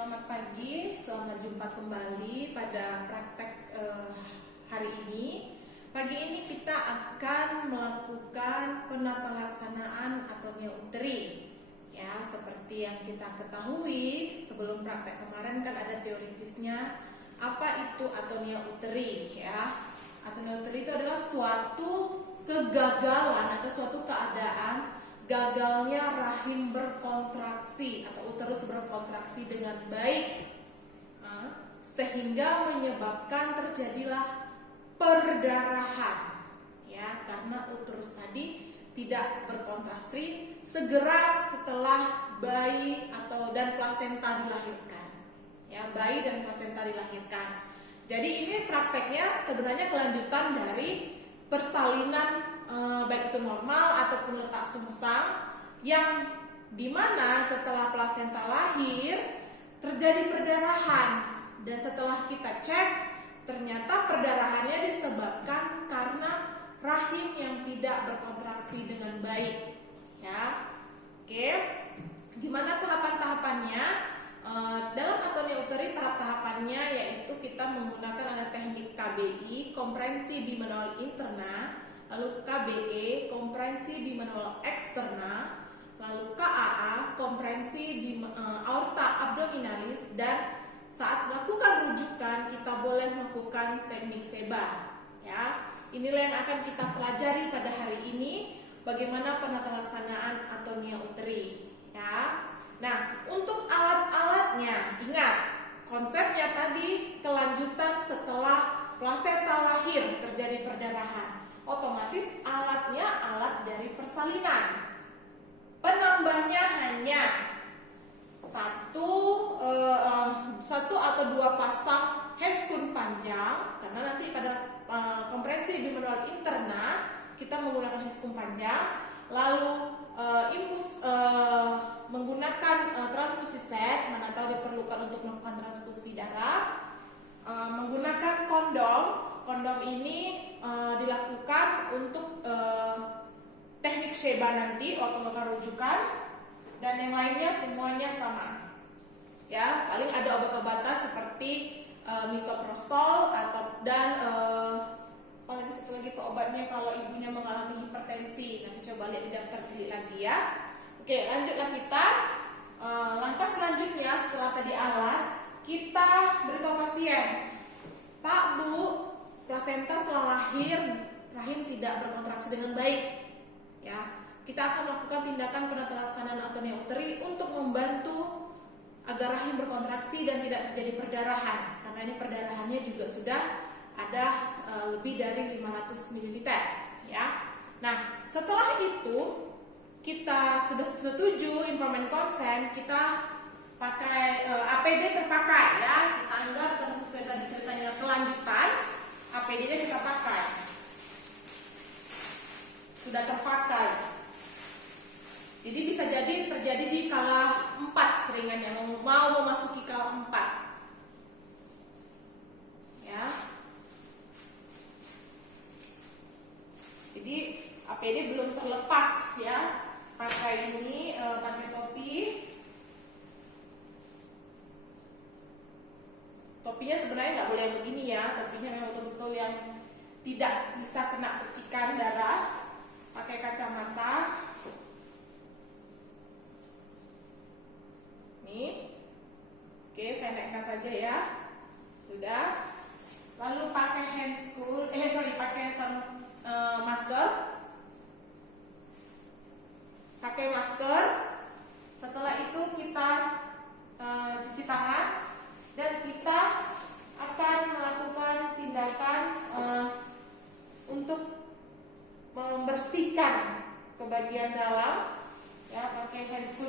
Selamat pagi, selamat jumpa kembali pada praktek hari ini. Pagi ini kita akan melakukan penata laksanaan atonia uteri. Ya, seperti yang kita ketahui sebelum praktek kemarin kan ada teoritisnya apa itu atonia uteri ya. Atonia uteri itu adalah suatu kegagalan atau suatu keadaan gagalnya rahim berkontraksi atau uterus berkontraksi dengan baik, sehingga menyebabkan terjadilah perdarahan, ya, karena uterus tadi tidak berkontraksi segera setelah bayi dan plasenta dilahirkan, ya, bayi dan plasenta dilahirkan. Jadi ini prakteknya sebenarnya kelanjutan dari persalinan baik itu normal ataupun letak sungsang yang dimana setelah plasenta lahir terjadi perdarahan, dan setelah kita cek ternyata perdarahannya disebabkan karena rahim yang tidak berkontraksi dengan baik, ya. Oke, gimana tahapan-tahapannya? Dalam atonia uteri tahap-tahapannya yaitu kita menggunakan ada teknik KBI, komprehensi bimanual interna, lalu KBE, komprehensi bimanual eksterna, lalu KAA, komprehensi aorta abdominalis, dan saat melakukan rujukan kita boleh melakukan teknik SEBA, ya. Inilah yang akan kita pelajari pada hari ini, bagaimana penata laksanaan atonia uteri, ya. Nah, untuk alat-alatnya, ingat konsepnya tadi kelanjutan setelah plasenta lahir terjadi perdarahan. Otomatis alatnya alat dari persalinan. Penambahnya hanya satu atau dua pasang handscoon panjang, karena nanti pada komprehensi bimanual interna kita menggunakan handscoon panjang. Lalu menggunakan transfusi set, mana tahu diperlukan untuk melakukan transfusi darah. Menggunakan kondom ini dilakukan untuk teknik SEBA nanti waktu melakukan rujukan, dan yang lainnya semuanya sama, ya. Paling ada obat-obatan seperti misoprostol apalagi satu lagi tuh obatnya kalau ibunya mengalami hipertensi. Nanti coba lihat di daftar beli lagi, ya. Oke, lanjutlah kita. Langkah selanjutnya setelah tadi alat, kita beritahu pasien, Pak, Bu, plasenta setelah lahir rahim tidak berkontraksi dengan baik, ya. Kita akan melakukan tindakan penata laksanaan atonia uteri untuk membantu agar rahim berkontraksi dan tidak terjadi perdarahan, karena ini perdarahannya juga sudah ada lebih dari 500 ml, ya. Nah, setelah itu kita sudah setuju informed consent, kita pakai APD terpakai, ya. Kita anggap karena sesuai tadi ceritanya kelanjutan, APD-nya kita pakai, sudah terpakai. Jadi bisa jadi terjadi di kala 4 seringannya, mau memasuki kala 4, ya. Jadi APD belum terlepas, ya. Pakai ini, pakai topi. Topinya sebenarnya nggak boleh yang begini, ya. Topinya memang betul-betul yang tidak bisa kena percikan darah. Pakai kacamata. Nih. Oke, saya naikkan saja, ya. Sudah. Lalu pakai handscoon, pakai masker. Pakai masker. Setelah itu kita cuci tangan, dan kita akan melakukan tindakan untuk membersihkan ke bagian dalam, ya. Pakai handscoon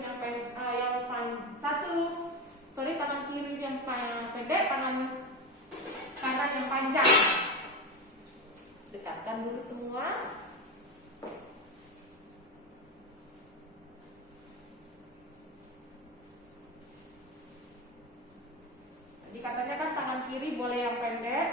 tangan kiri yang pendek, tangan kanan yang panjang. Dekatkan dulu semua. Jadi katanya kan tangan kiri boleh yang pendek.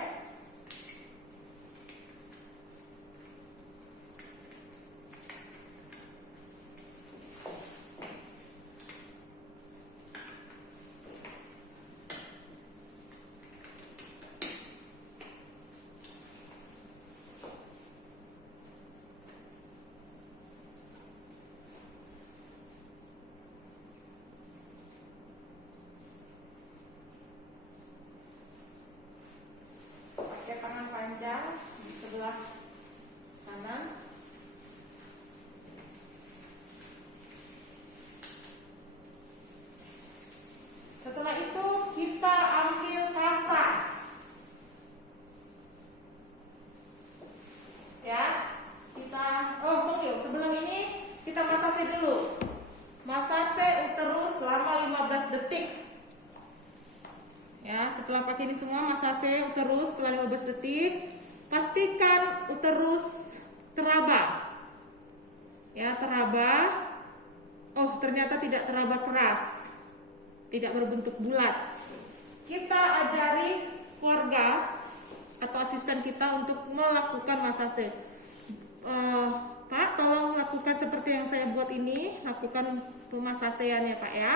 detik. Ya, setelah pakai ini semua massage uterus setelah 15 detik, pastikan uterus teraba. Ya, teraba. Oh, ternyata tidak teraba keras. Tidak berbentuk bulat. Kita ajari keluarga atau asisten kita untuk melakukan massage. Pak, tolong lakukan seperti yang saya buat ini, lakukan pemasasean ya Pak ya.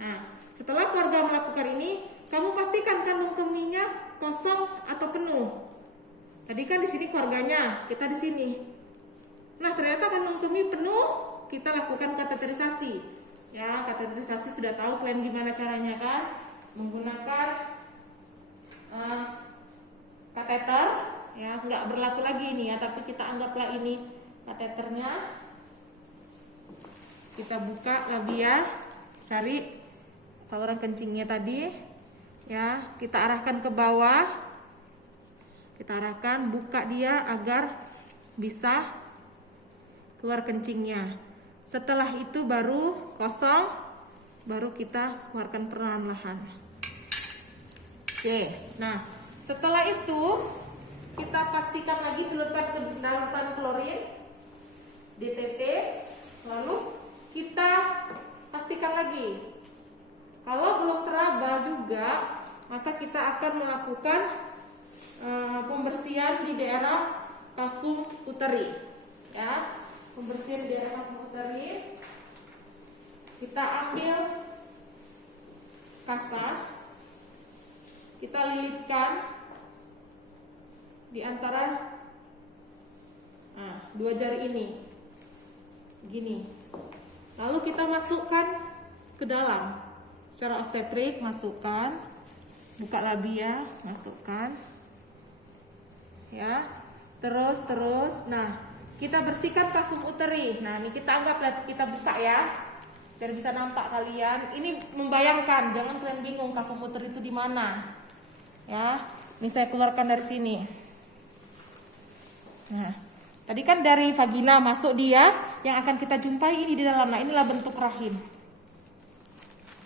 Nah, setelah keluarga melakukan ini, kamu pastikan kandung kemihnya kosong atau penuh. Tadi kan di sini keluarganya, kita di sini. Nah, ternyata kandung kemih penuh, kita lakukan kateterisasi. Ya, kateterisasi sudah tahu kalian gimana caranya kan? Menggunakan kateter, ya nggak berlaku lagi ini ya, tapi kita anggaplah ini kateternya. Kita buka labia, cari saluran kencingnya tadi, ya kita arahkan ke bawah, kita arahkan, buka dia agar bisa keluar kencingnya. Setelah itu baru kosong, baru kita keluarkan perlahan-lahan. Oke, nah setelah itu kita pastikan lagi celupkan ke dalam klorin DTT, lalu kita pastikan lagi. Kalau belum teraba juga, maka kita akan melakukan pembersihan di daerah kafum uteri. Ya, pembersihan di daerah kafum uteri. Kita ambil kasa, kita lilitkan di antara dua jari ini, gini. Lalu kita masukkan ke dalam secara obstetrik, masukkan, buka labia, masukkan, ya, terus. Nah, kita bersihkan kafum uteri. Nah, ini kita anggap kita buka ya, biar bisa nampak kalian. Ini membayangkan, jangan kalian bingung kafum uteri itu di mana. Ya, ini saya keluarkan dari sini. Nah, tadi kan dari vagina masuk dia, yang akan kita jumpai ini di dalam. Nah, inilah bentuk rahim.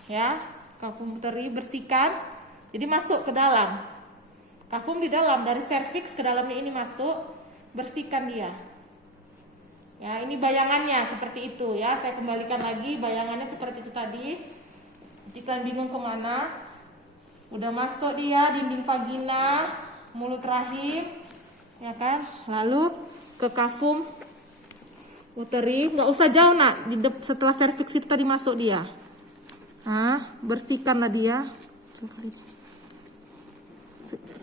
Ya, kafum uteri bersihkan, jadi masuk ke dalam. Kafum di dalam, dari serviks ke dalamnya ini masuk, bersihkan dia. Ya, ini bayangannya seperti itu ya. Saya kembalikan lagi, bayangannya seperti itu tadi. Jika kalian bingung kemana, udah masuk dia dinding vagina, mulut rahim, ya kan? Lalu ke kafum uteri, nggak usah jauh nak. Setelah serviks itu tadi masuk dia. Nah, bersihkanlah dia.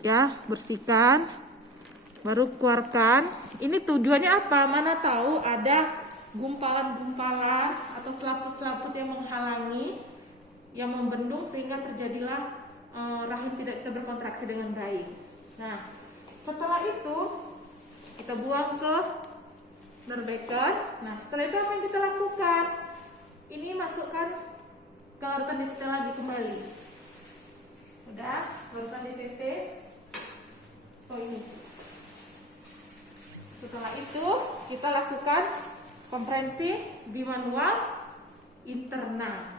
Ya, bersihkan. Baru keluarkan. Ini tujuannya apa? Mana tahu ada gumpalan-gumpalan atau selaput-selaput yang menghalangi, yang membendung sehingga terjadilah rahim tidak bisa berkontraksi dengan baik. Nah, setelah itu kita buang ke Norbeker. Nah, setelah itu apa yang kita lakukan? Ini masukkan ke larutan DTT lagi kembali. Udah, larutan DTT. Oh ini. Setelah itu kita lakukan kompresi bimanual interna.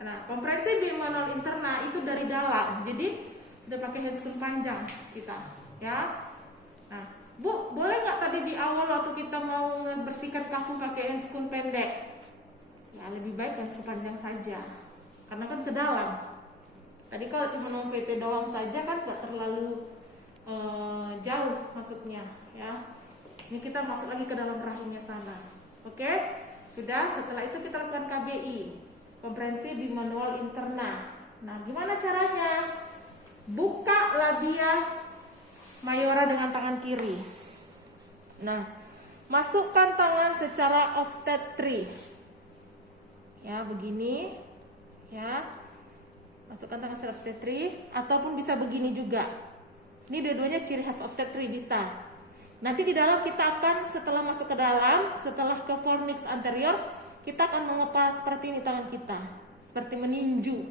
Nah, kompresi bimanual interna itu dari dalam. Jadi udah pakai handscoon panjang kita, ya. Nah, Bu, boleh nggak tadi di awal waktu kita mau membersihkan kafum pakai handscoon pendek? Ya, lebih baik handscoon panjang saja, karena kan ke dalam. Tadi kalau cuma mau PT doang saja kan nggak terlalu jauh masuknya, ya. Ini kita masuk lagi ke dalam rahimnya sana. Oke? Sudah, setelah itu kita lakukan KBI, kompresi bimanual interna. Nah, gimana caranya? Buka labia mayora dengan tangan kiri. Nah, masukkan tangan secara obstetri. Ya, begini. Ya. Masukkan tangan secara obstetri, ataupun bisa begini juga. Ini dua-duanya ciri khas obstetri bisa. Nanti di dalam kita akan setelah masuk ke dalam, setelah ke fornix anterior, kita akan mengepas seperti ini tangan kita, seperti meninju.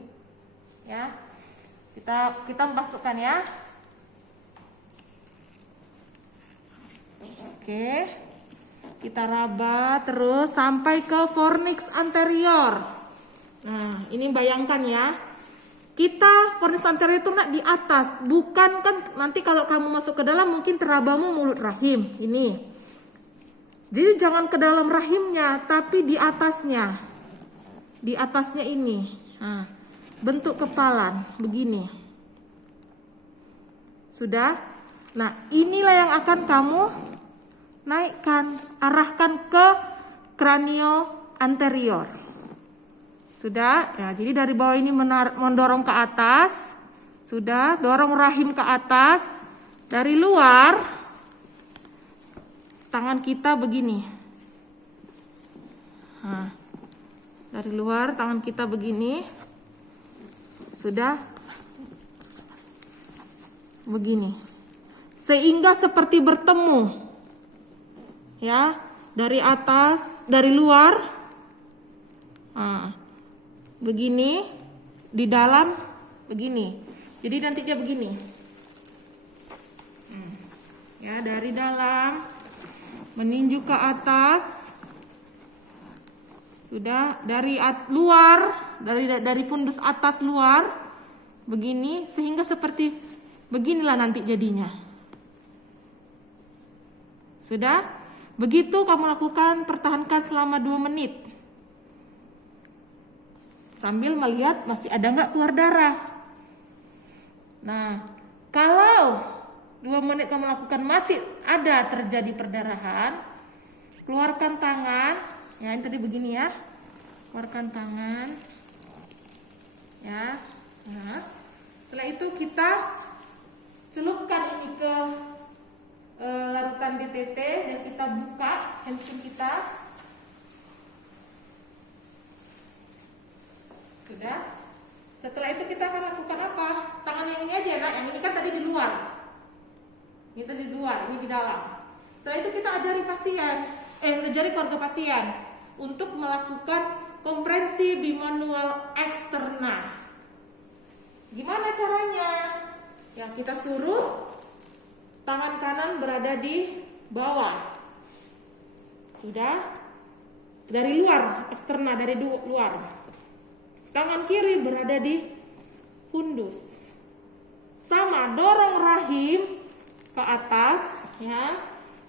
Ya. Kita masukkan ya. Oke. Kita raba terus sampai ke fornix anterior. Nah, ini bayangkan ya. Kita fornix anterior itu nak di atas, bukan kan nanti kalau kamu masuk ke dalam mungkin terabamu mulut rahim ini. Jadi jangan ke dalam rahimnya, tapi di atasnya. Di atasnya ini. Nah, bentuk kepalan begini. Sudah? Nah, inilah yang akan kamu naikkan, arahkan ke kranio anterior. Sudah? Ya, jadi dari bawah ini mendorong ke atas. Sudah, dorong rahim ke atas. Dari luar tangan kita begini. Nah, dari luar tangan kita begini. Sudah? Begini. Sehingga seperti bertemu. Ya, dari atas, dari luar. Nah, begini, di dalam begini. Jadi nantinya begini. Ya, dari dalam meninju ke atas. Sudah, dari luar, dari fundus atas luar begini sehingga seperti beginilah nanti jadinya. Sudah? Begitu kamu lakukan, pertahankan selama 2 menit. Sambil melihat masih ada nggak keluar darah. Nah, kalau 2 menit kamu lakukan masih ada terjadi perdarahan, keluarkan tangan. Ya, ini tadi begini ya. Keluarkan tangan. Ya. Nah, setelah itu kita celupkan ini ke larutan DTT dan kita buka hamstring kita. Sudah. Setelah itu kita akan lakukan apa? Tangan yang ini aja, nak. Yang ini kan tadi di luar. Ini tadi di luar, ini di dalam. Setelah itu kita ajari keluarga pasien untuk melakukan komprensi bimanual eksterna. Gimana caranya? Ya, kita suruh tangan kanan berada di bawah. Sudah? Dari luar, eksterna, dari luar. Tangan kiri berada di fundus. Sama, dorong rahim ke atas, ya.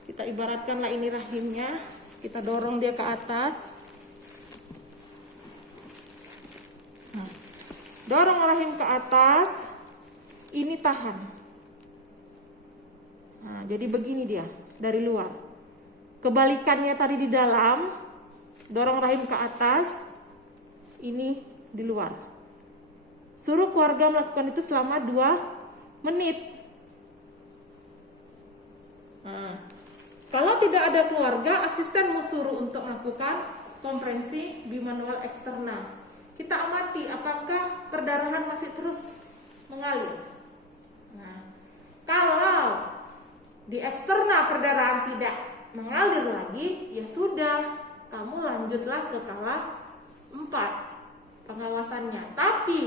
Kita ibaratkanlah ini rahimnya, kita dorong dia ke atas. Nah, dorong rahim ke atas, ini tahan. Nah, jadi begini dia dari luar. Kebalikannya tadi di dalam, dorong rahim ke atas, ini di luar. Suruh keluarga melakukan itu selama 2 menit. Nah, kalau tidak ada keluarga, asistenmu suruh untuk melakukan komprensi bimanual eksternal. Kita amati apakah perdarahan masih terus mengalir. Nah, kalau di eksternal perdarahan tidak mengalir lagi, ya sudah, kamu lanjutlah ke kala 4 pengawasannya. Tapi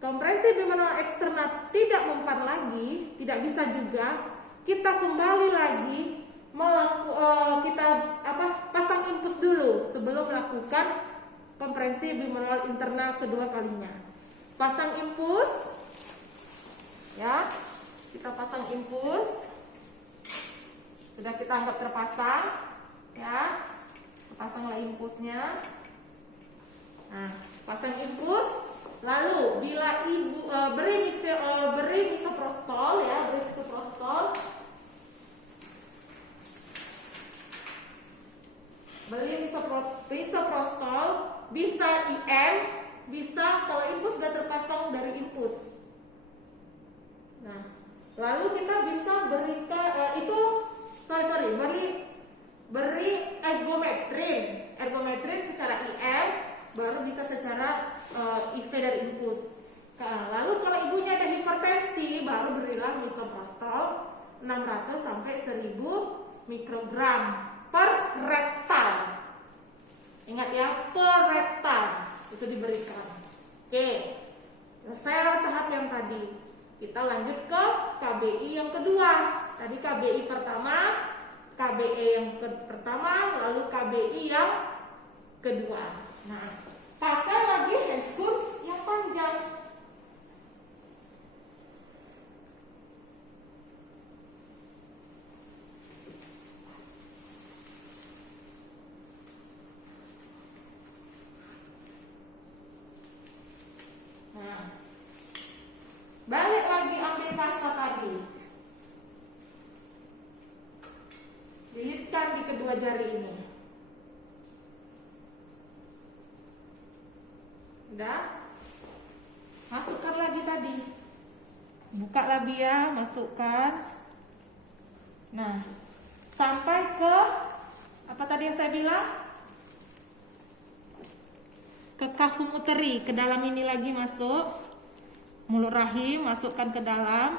komprensi bimanual eksternal tidak mempan lagi, tidak bisa juga, kita kembali lagi kita pasang infus dulu sebelum melakukan komprensi bimanual internal kedua kalinya. Pasang infus, ya, kita pasang infus. Sudah kita anggap terpasang, ya, pasanglah infusnya. Nah, pasang infus. Lalu bila ibu beri misoprostol, ya, beri misoprostol. Beli misoprostol, bisa IM, bisa kalau infus sudah terpasang dari infus. Nah, lalu kita bisa beri ergometrin secara IM, baru bisa secara IV dari infus. Nah, lalu kalau ibunya ada hipertensi, baru berilah misoprostol 600 sampai 1000 mikrogram per rektal. Ingat ya, per rektal itu diberikan. Oke, selesai tahap yang tadi. Kita lanjut ke KBI yang kedua. Tadi KBI pertama, KBE yang pertama, lalu KBI yang kedua. Nah, pakai lagi Nah, balik lagi ambil kasta tadi, lilitkan di kedua jari ini. Udah, masukkan lagi tadi, buka labia, masukkan. Nah, sampai ke apa tadi yang saya bilang, ke kafum uteri, ke dalam ini lagi masuk, mulut rahim, masukkan ke dalam,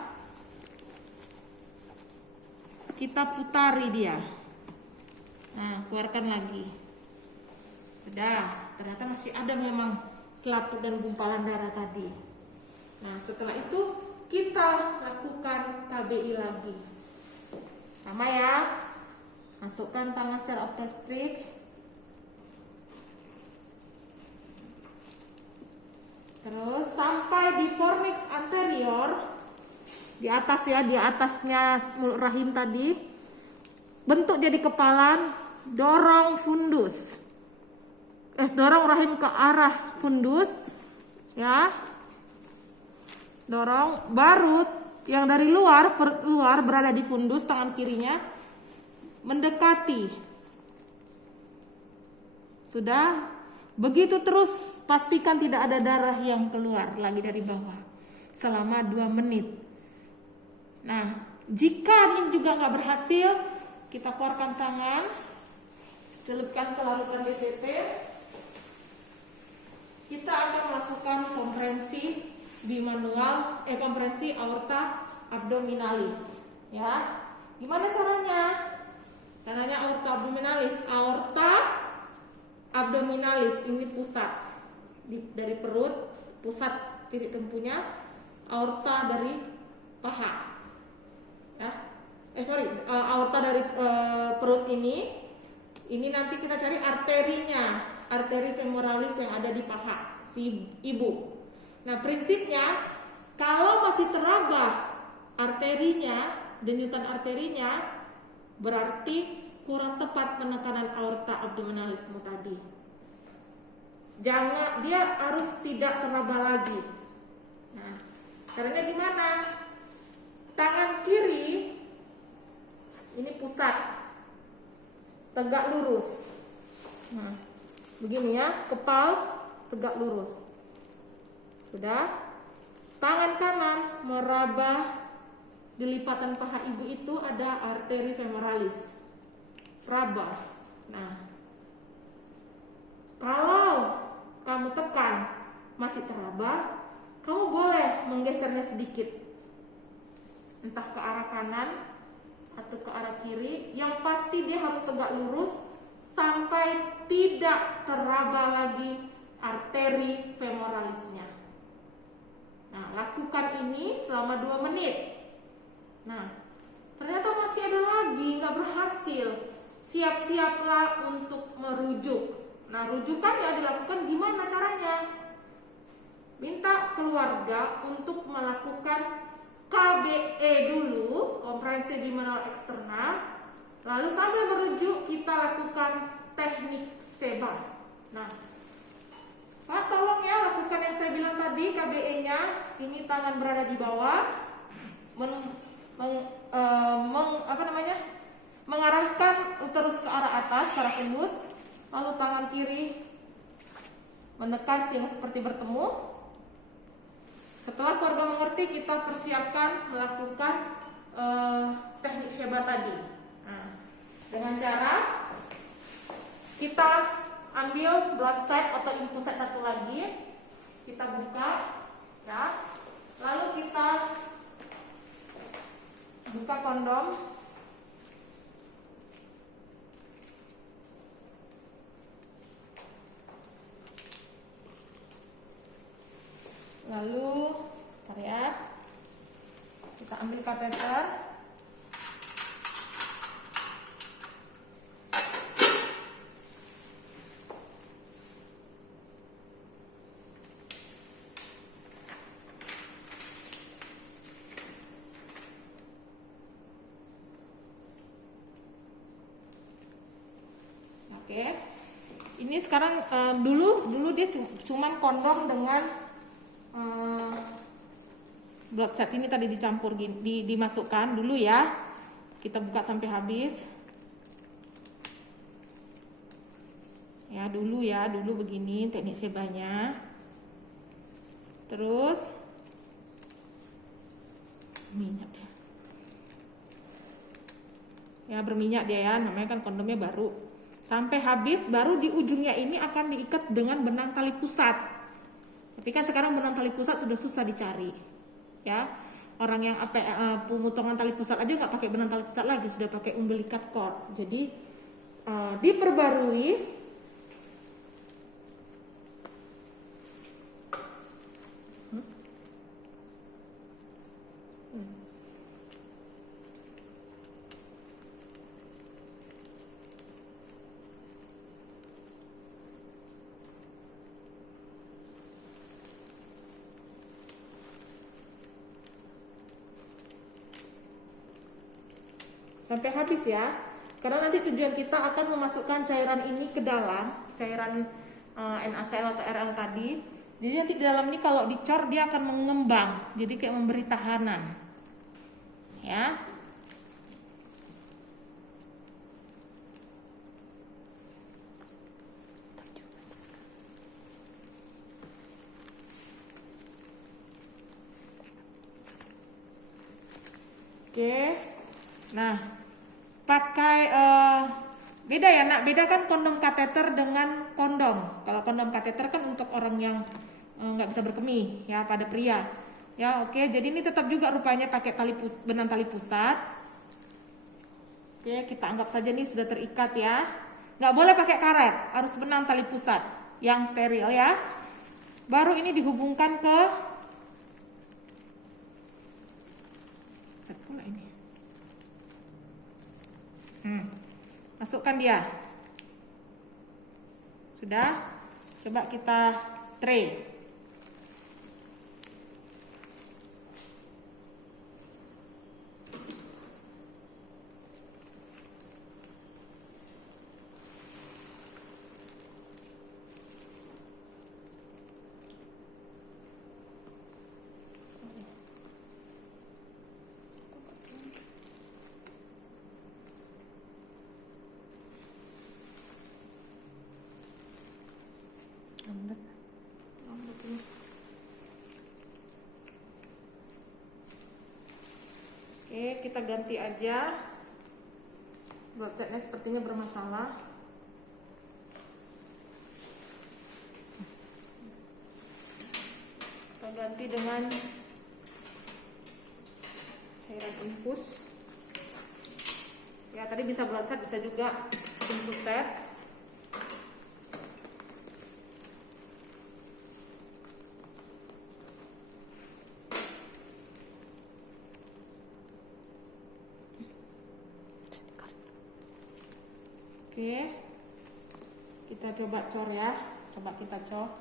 kita putari dia. Nah, keluarkan lagi. Sudah, ternyata masih ada memang selaput dan gumpalan darah tadi. Nah, setelah itu kita lakukan KBI lagi. Sama ya, masukkan tangan secara obstetrik. Terus sampai di fornix anterior, di atas ya, di atasnya mulut rahim tadi, bentuk jadi kepalan, dorong fundus. Dorong rahim ke arah fundus, ya. Dorong, baru yang dari luar, luar berada di fundus, tangan kirinya mendekati. Sudah, begitu terus, pastikan tidak ada darah yang keluar lagi dari bawah selama 2 menit. Nah, jika ini juga nggak berhasil, kita keluarkan tangan, celupkan ke larutan DTP. Kita akan melakukan kompresi bimanual, kompresi aorta abdominalis, ya. Gimana caranya? Caranya aorta abdominalis ini pusat dari perut, pusat titik tempuhnya, aorta dari paha, ya. Aorta dari perut ini nanti kita cari arterinya, arteri femoralis yang ada di paha si ibu. Nah, prinsipnya kalau masih teraba arterinya, denyutan arterinya, berarti kurang tepat penekanan aorta abdominalismu tadi. Jangan, dia harus tidak teraba lagi. Nah, caranya gimana? Tangan kiri ini pusat, tegak lurus. Nah, begini ya, kepal tegak lurus. Sudah. Tangan kanan meraba di lipatan paha ibu itu ada arteri femoralis. Raba. Nah, kalau kamu tekan masih teraba, kamu boleh menggesernya sedikit, entah ke arah kanan atau ke arah kiri. Yang pasti dia harus tegak lurus sampai tidak teraba lagi arteri femoralisnya. Nah, lakukan ini selama 2 menit. Nah, ternyata masih ada lagi, nggak berhasil. Siap-siaplah untuk merujuk. Nah, rujukan ya dilakukan gimana caranya? Minta keluarga untuk melakukan KBE dulu, kompresi bimanual eksternal. Lalu sambil merujuk kita lakukan teknik SEBA. Nah, Pak, tolong ya lakukan yang saya bilang tadi, KBE-nya. Ini tangan berada di bawah, mengarahkan uterus ke arah atas, ke arah fundus. Lalu tangan kiri menekan sehingga seperti bertemu. Setelah keluarga mengerti, kita persiapkan melakukan teknik SEBA tadi. Nah, dengan cara kita ambil blood side atau infus side satu lagi, kita buka, ya. Lalu kita buka kondom, lalu kita ambil kateter. Oke, ini sekarang dulu dia cuman kondom dengan blood set ini tadi dicampur gini, dimasukkan dulu ya. Kita buka sampai habis. Ya, dulu begini teknik sebanya. Terus minyak ya. Ya, berminyak dia ya, namanya kan kondomnya baru. Sampai habis, baru di ujungnya ini akan diikat dengan benang tali pusat. Tapi kan sekarang benang tali pusat sudah susah dicari. Ya, orang yang pemotongan tali pusat aja nggak pakai benang tali pusat lagi, sudah pakai umbilical cord. Jadi diperbarui. Sampai habis ya, karena nanti tujuan kita akan memasukkan cairan ini ke dalam cairan NaCl atau RL tadi. Jadi nanti di dalam ini kalau dicor dia akan mengembang, jadi kayak memberi tahanan ya. Oke, nah pakai beda ya nak, beda kan kondom kateter dengan kondom. Kalau kondom kateter kan untuk orang yang nggak bisa berkemih ya, pada pria ya. Oke, jadi ini tetap juga rupanya pakai benang tali pusat. Oke, kita anggap saja nih sudah terikat ya, nggak boleh pakai karet, harus benang tali pusat yang steril ya. Baru ini dihubungkan ke pula ini. Masukkan dia. Sudah. Coba kita tray. Oke, kita ganti aja. Blood setnya sepertinya bermasalah. Kita ganti dengan cairan infus. Ya, tadi bisa blood set, bisa juga infus set. Oke, kita coba cor ya. Coba kita cor.